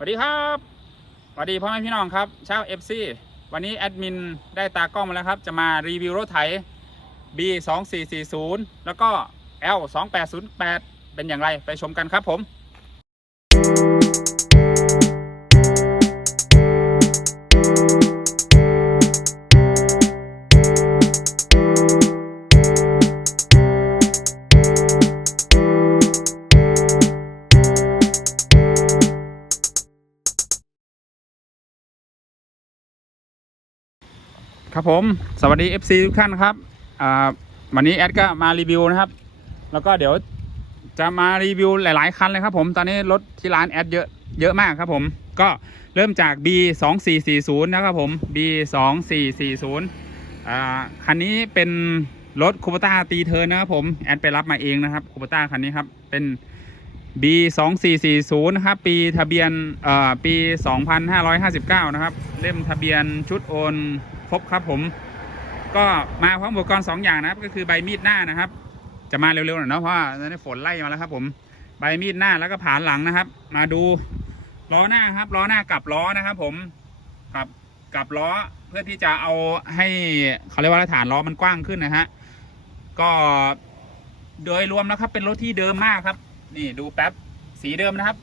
สวัสดีครับสวัสดีพ่อแม่พี่น้องครับชาว FC วันนี้แอดมินได้ตากล้องมาแล้วครับ จะมารีวิวรถไถ B 2 4 4 0แล้วก็ L 2 8 0 8เป็นอย่างไรไปชมกันครับผม ครับผม สวัสดี FC ทุกท่านครับวันนี้แอดก็มารีวิวนะครับ แล้วก็เดี๋ยวจะมารีวิวหลาย ๆ คันเลยครับผม ตอนนี้รถที่ร้านแอดเยอะเยอะมากครับผม ก็เริ่มจาก B 2 4 4 0นะครับผม B 2 4 4 0อ่าคันนี้เป็นรถคูปต้าตีเทิร์นนะครับผม แอดไปรับมาเองนะครับคูปต้าคันนี้ครับ เป็น B 2 4 4 0นะครับ ปีทะเบียนเอ่อปี 2559 นะครับ เล่มทะเบียนชุดโอน ครบครับผม ก็มาพร้อมอุปกรณ์2อย่างนะครับก็คือใบมีดหน้านะครับ จะมาเร็วๆหน่อยเนาะเพราะว่าตอนนี้ฝนไล่มาแล้วครับผมใบมีดหน้าแล้วก็ผานหลังนะครับ มาดูล้อหน้าครับล้อหน้ากลับล้อนะครับ ผมกลับกลับล้อเพื่อที่จะเอาให้เขาเรียกว่าฐานล้อมันกว้างขึ้นนะฮะก็โดยรวมแล้วครับ เป็นรถที่เดิมมากครับ นี่ดูแป๊บสีเดิมนะครับ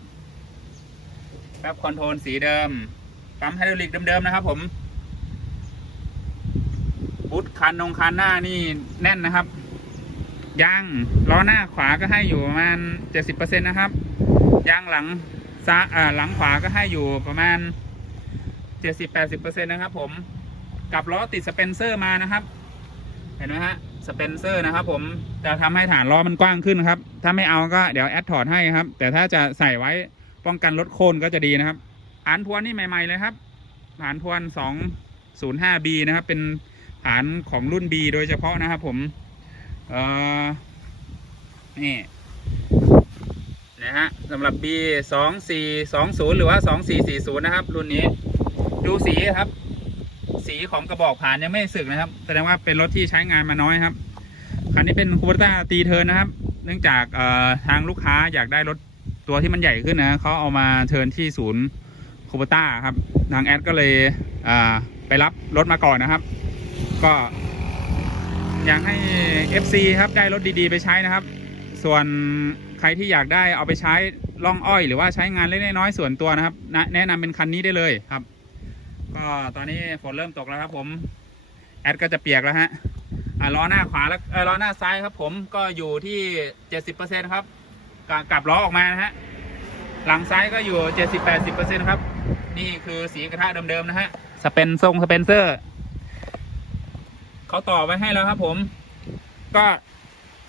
แป๊บคอนโทรลสีเดิมปั๊มไฮดรอลิกเดิมๆนะครับ ผม บูทคันนงคันหน้านี่แน่นนะครับยางล้อหน้าขวาก็ให้อยู่ประมาณเจ็ดสิบเปอร์เซ็นนะครับยางหลังซ้าอ่าหลังขวาก็ให้อยู่ประมาณเจ็ดสิบแปดสิบเปอร์เซ็นนะครับ ผมกับล้อติดสเปนเซอร์มานะครับ เห็นไหมฮะสเปนเซอร์นะครับ ผมจะทำให้ฐานล้อมันกว้างขึ้นครับ ถ้าไม่เอาก็เดี๋ยวแอดถอดให้ครับ แต่ถ้าจะใส่ไว้ป้องกันรถโคนก็จะดีนะครับฐานทวนนี่ใหม่ ๆ เลยครับฐานทวน 205B นะครับ เป็น ฐานของรุ่น B โดยเฉพาะนะครับผม เออนี่นะฮะสำหรับ B 2420หรือว่า2440นะครับ รุ่นนี้ ดูสีครับ สีของกระบอกผ่านยังไม่สึกนะครับ แสดงว่าเป็นรถที่ใช้งานมาน้อยครับ คันนี้เป็นคูเปต้าตีเทิร์นนะครับ เนื่องจากทางลูกค้าอยากได้รถตัวที่มันใหญ่ขึ้นนะเขาเอามาเทิร์นที่ศูนย์คูเปต้าครับ ทางแอดก็เลยไปรับรถมาก่อนนะครับ ก็ อยากให้ FC ครับได้รถดีๆ ไปใช้นะครับ ส่วนใครที่อยากได้เอาไปใช้ล่องอ้อย หรือว่าใช้งานเล็กๆน้อยๆส่วนตัวนะครับ แนะนำเป็นคันนี้ได้เลยครับ ก็ตอนนี้ฝนเริ่มตกแล้วครับ ผม แอดก็จะเปียกแล้วฮะล้อหน้าขวาแล้วล้อหน้าซ้ายครับ ผมก็อยู่ที่เจ็ดสิบเปอร์เซ็นครับกกลับล้อออกมานะฮะหลังซ้ายก็อยู่เจ็ดสิบแปดสิบเปอร์เซ็นครับ นี่คือสีกระทะเดิมๆนะฮะสเปนทรงสเปนเซอร์ เขาต่อไว้ให้แล้วครับ ผม ก็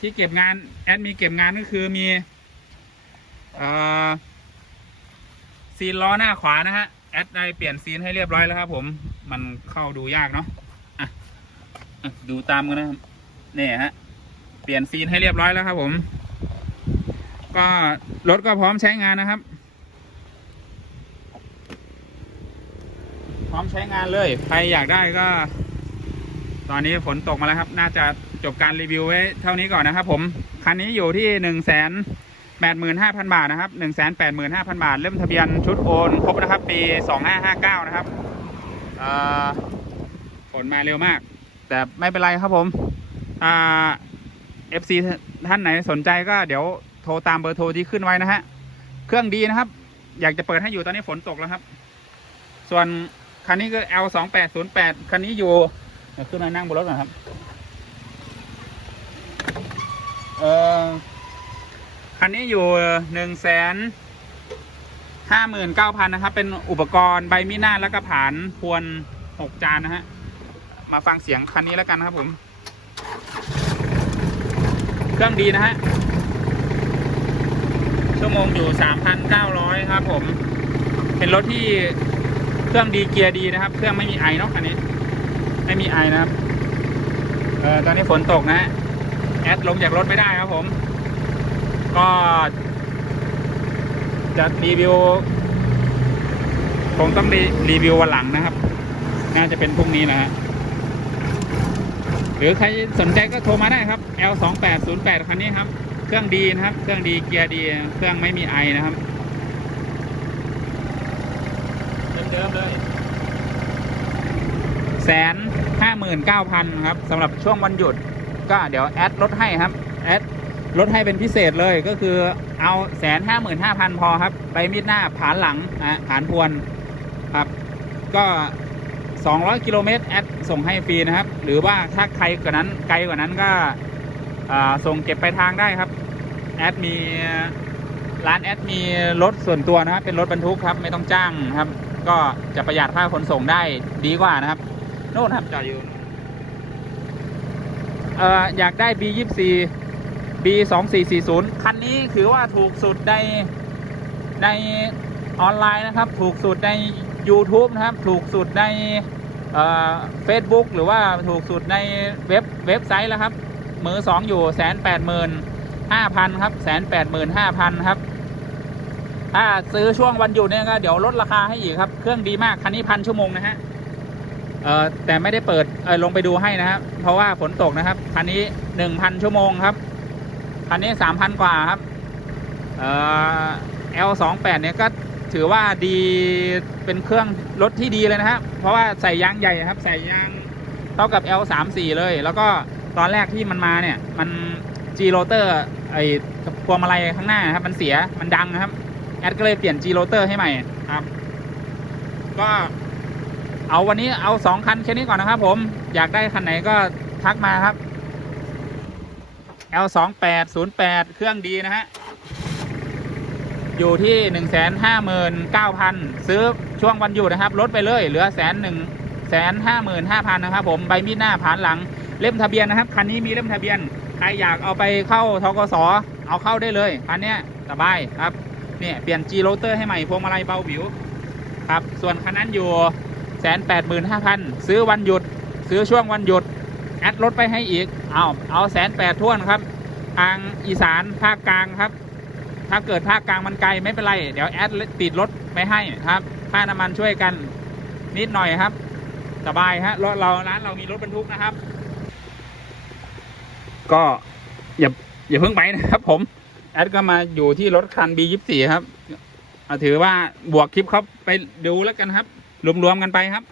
ที่เก็บงาน แอดมีเก็บงานก็คือมีอซีนล้อหน้าขวานะฮะแอดได้เปลี่ยนซีนให้เรียบร้อยแล้วครับ ผมมันเข้าดูยากเนาะะะดูตามกันนะนี่ฮะเปลี่ยนซีนให้เรียบร้อยแล้วครับ ผม ก็รถก็พร้อมใช้งานนะครับ พร้อมใช้งานเลย ใครอยากได้ก็ ตอนนี้ฝนตกมาแล้วครับ น่าจะจบการรีวิวไว้เท่านี้ก่อนนะครับ ผม คันนี้อยู่ที่หนึ่งแสนแปดหมื่นห้าพันบาทนะครับหนึ่งแสนแปดหมื่นห้าพันบาทเล่มทะเบียนชุดโอนครบนะครับ ปีสองห้าห้าเก้านะครับฝนมาเร็วมาก แต่ไม่เป็นไรครับผมเอฟซีท่านไหนสนใจก็เดี๋ยวโทรตามเบอร์โทรที่ขึ้นไว้นะฮะ เครื่องดีนะครับ อยากจะเปิดให้อยู่ตอนนี้ฝนตกแล้วครับ ส่วนคันนี้ก็ L สองแปดศูนย์แปดคันนี้อยู่ เดี๋ยวขึ้นมานั่งบนรถหน่อยครับ เอ่อคันนี้อยู่หนึ่งแสนห้าหมื่นเก้าพันนะครับ เป็นอุปกรณ์ใบมีหน้าแล้วก็ผานพวนหกจานนะฮะ มาฟังเสียงคันนี้แล้วกันครับผม เครื่องดีนะฮะ ชั่วโมงอยู่สามพันเก้าร้อยครับผม เป็นรถที่เครื่องดีเกียร์ดีนะครับ เครื่องไม่มีไอเนาะคันนี้ ไม่มีไอนะครับ เออตอนนี้ฝนตกนะฮะ แอดลงจากรถไม่ได้ครับผม ก็จะรีวิวคงต้องรีรีวิววันหลังนะครับ น่าจะเป็นพรุ่งนี้นะฮะ หรือใครสนใจก็โทรมาได้ครับ L 2 8 0 8 คันนี้ครับ เครื่องดีนะครับ เครื่องดีเกียร์ดี เครื่องไม่มีไอนะครับ เดิมเลย แสนห้าหมื่นเก้าพันครับสำหรับช่วงวันหยุด ก็เดี๋ยวแอดลดให้ครับแอดลดให้เป็นพิเศษเลยก็คือเอาแสนห้าหมื่นห้าพันพอครับใบมีดหน้าผานหลังนะฮะผานพวนครับก็ 200 กิโลเมตรแอดส่งให้ฟรีนะครับ หรือว่าถ้าใครกว่านั้นไกลกว่านั้นก็ส่งเก็บไปทางได้ครับแอดมีร้านแอดมีรถส่วนตัวนะครับเป็นรถบรรทุกครับไม่ต้องจ้างครับ ก็จะประหยัดค่าขนส่งได้ดีกว่านะครับ โน่นครับจอดอยู่เอ่ออยากได้ B 2 4 B 2 4 4 0คันนี้คือว่าถูกสุดในในออนไลน์นะครับ ถูกสุดใน YouTube นะครับ ถูกสุดในเฟซบุ๊กหรือว่าถูกสุดในเว็บเว็บไซต์แล้วครับ มือสองอยู่แสนแปดหมื่นห้าพันครับแสนแปดหมื่นห้าพันครับ ถ้าซื้อช่วงวันหยุดเนี่ยก็เดี๋ยวลดราคาให้อีกครับ เครื่องดีมากคันนี้พันชั่วโมงนะฮะ เอ่อแต่ไม่ได้เปิดเออลงไปดูให้นะครับ เพราะว่าฝนตกนะครับคันนี้หนึ่งพันชั่วโมงครับคันนี้สามพันกว่าครับเอ่อ L สองแปดเนี่ยก็ถือว่าดีเป็นเครื่องรถที่ดีเลยนะครับ เพราะว่าใส่ยางใหญ่ครับ ใส่ยางเท่ากับ L สามสี่เลย แล้วก็ตอนแรกที่มันมาเนี่ย มัน G rotor ไอ้พวงมาลัยข้างหน้าครับ มันเสียมันดังนะครับ แอดก็เลยเปลี่ยน G rotor ให้ใหม่ครับ ก็ เอาวันนี้เอาสองคันแค่นี้ก่อนนะครับผมอยากได้คันไหนก็ทักมาครับ L 2 8 0 8เครื่องดีนะฮะ อยู่ที่หนึ่งแสนห้าหมื่นเก้าพันซื้อช่วงวันหยุดนะครับ ลดไปเลยเหลือแสนหนึ่งแสนห้าหมื่นห้าพันนะครับ ผมใบมีดหน้าผ่านหลังเล่มทะเบียนนะครับคันนี้มีเล่มทะเบียนใครอยากเอาไปเข้าทกสเอาเข้าได้เลยคันนี้สบายครับเนี่ยเปลี่ยน G rotor ให้ใหม่พวงมาลัยเบาบิวครับส่วนคันนั้นอยู่ แสนแปดหมื่นห้าพันซื้อวันหยุด ซื้อช่วงวันหยุด แอดลดไปให้อีก เอาเอาแสนแปดท่วนครับ ทางอีสานภาคกลางครับ ถ้าเกิดภาคกลางมันไกลไม่เป็นไร เดี๋ยวแอดติดรถไปให้ครับ ค่าน้ำมันช่วยกันนิดหน่อยครับ สบายฮะรถเราร้านเรามีรถบรรทุกนะครับ ก็อย่าอย่าเพิ่งไปนะครับ ผม แอดก็มาอยู่ที่รถคัน B24 ครับอ่าถือว่าบวกคลิปเขาไปดูแล้วกันครับ รวมๆกันไปครับ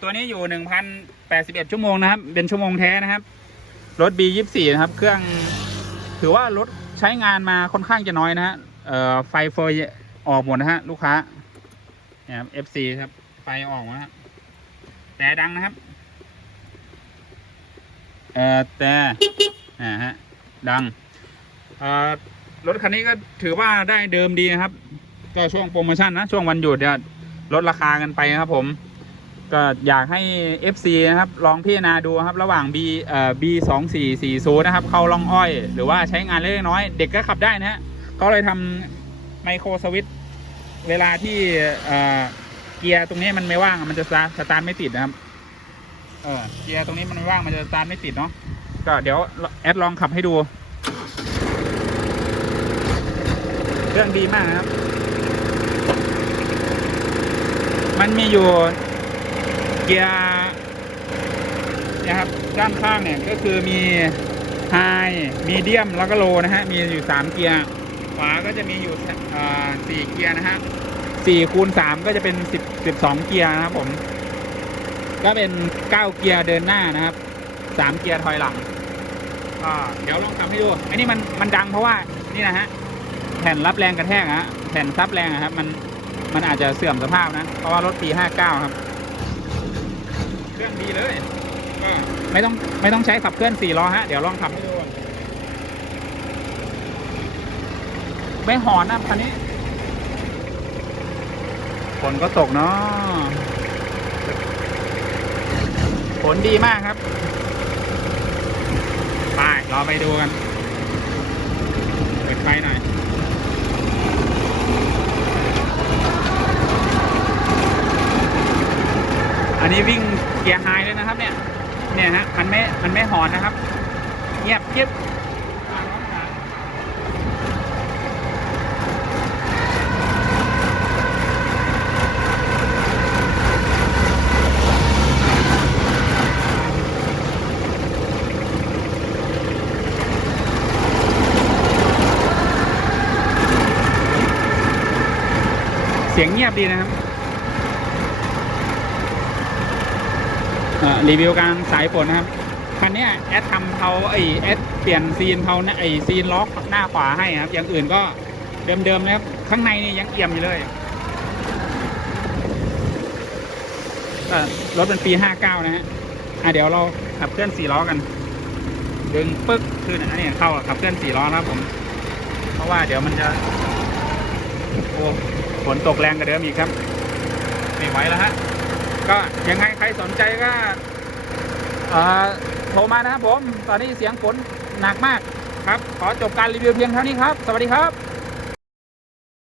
ตัวนี้อยู่1,081ชั่วโมงนะครับ เป็นชั่วโมงแท้นะครับ รถ B24 นะครับ เครื่องถือว่ารถใช้งานมาค่อนข้างจะน้อยนะฮะไฟเฟยออกหมดนะฮะลูกค้าเนี่ยครับ FC ครับไฟออกนะฮะแต่ดังนะครับเอ่อแต่อ่าฮะดังเอ่อรถคันนี้ก็ถือว่าได้เดิมดีนะครับ ก็ช่วงโปรโมชั่นนะ ช่วงวันหยุดเนี่ย ลดราคากันไปนะครับ ผม ก็อยากให้ FC นะครับ ลองพิจารณาดูครับ ระหว่าง B เอ่อ B สองสี่สี่ศูนย์นะครับ เข้าล่องอ้อย หรือว่าใช้งานเล็กน้อย เด็กก็ขับได้นะฮะก็เลยทำไมโครสวิตเวลาที่เอ่อเกียร์ตรงนี้มันไม่ว่างมันจะสตาร์ทสตาร์ทไม่ติดนะครับ เออเกียร์ตรงนี้มันไม่ว่างมันจะสตาร์ทไม่ติดเนาะก็เดี๋ยวแอดลองขับให้ดู เครื่องดีมากนะครับ มันมีอยู่เกียร์นะครับด้านข้างเนี่ยก็คือมีไฮมีเดียมแล้วก็โลนะฮะมีอยู่สามเกียร์ขวาก็จะมีอยู่สี่เกียร์นะฮะสี่คูณสามก็จะเป็นสิบสิบสองเกียร์นะครับผม ก็เป็นเก้าเกียร์เดินหน้านะครับสามเกียร์ถอยหลังเดี๋ยวลองทำให้ดูอันนี้มันมันดังเพราะว่านี่นะฮะแผ่นรับแรงกระแทกอะฮะแผ่นซับแรงอะครับมัน มันอาจจะเสื่อมสภาพนะ เพราะว่ารถปีห้าเก้าครับ เครื่องดีเลยก็ไม่ต้องไม่ต้องใช้ขับเคลื่อนสี่ล้อฮะ เดี๋ยวลองขับให้ดูไม่หอนนะคันนี้ฝนก็ตกเนาะฝนดีมากครับไปรอไปดูกัน เปิดไฟหน่อย นนี้วิ่งเกียร์ไฮเลยนะครับ เนี่ย เนี่ยฮะมันไม่ มันไม่หอนนะครับ เงียบเก็บเสียงเงียบดีนะครับ เอ่อ รีวิวการสายฝนนะครับคันนี้แอดทำเขาไอแอดเปลี่ยนซีนเขาไอซีนล็อกหน้าขวาให้ครับ อย่างอื่นก็เดิมๆนะครับ ข้างในนี่ยังเอี่ยมอยู่เลยรถเป็นปี59นะฮะอะเดี๋ยวเราขับเคลื่อนสี่ล้อกัน ดึงปึ๊กขึ้นอันนี้เข้าขับเคลื่อนสี่ล้อนะครับผม เพราะว่าเดี๋ยวมันจะโอ้ฝนตกแรงกว่าเดิมอีกครับ ไม่ไหวแล้วฮะ ก็ยังไงใครสนใจก็อ่อโทรมานะครับผม ตอนนี้เสียงฝนหนักมากครับ ขอจบการรีวิวเพียงเท่านี้ครับ สวัสดีครับ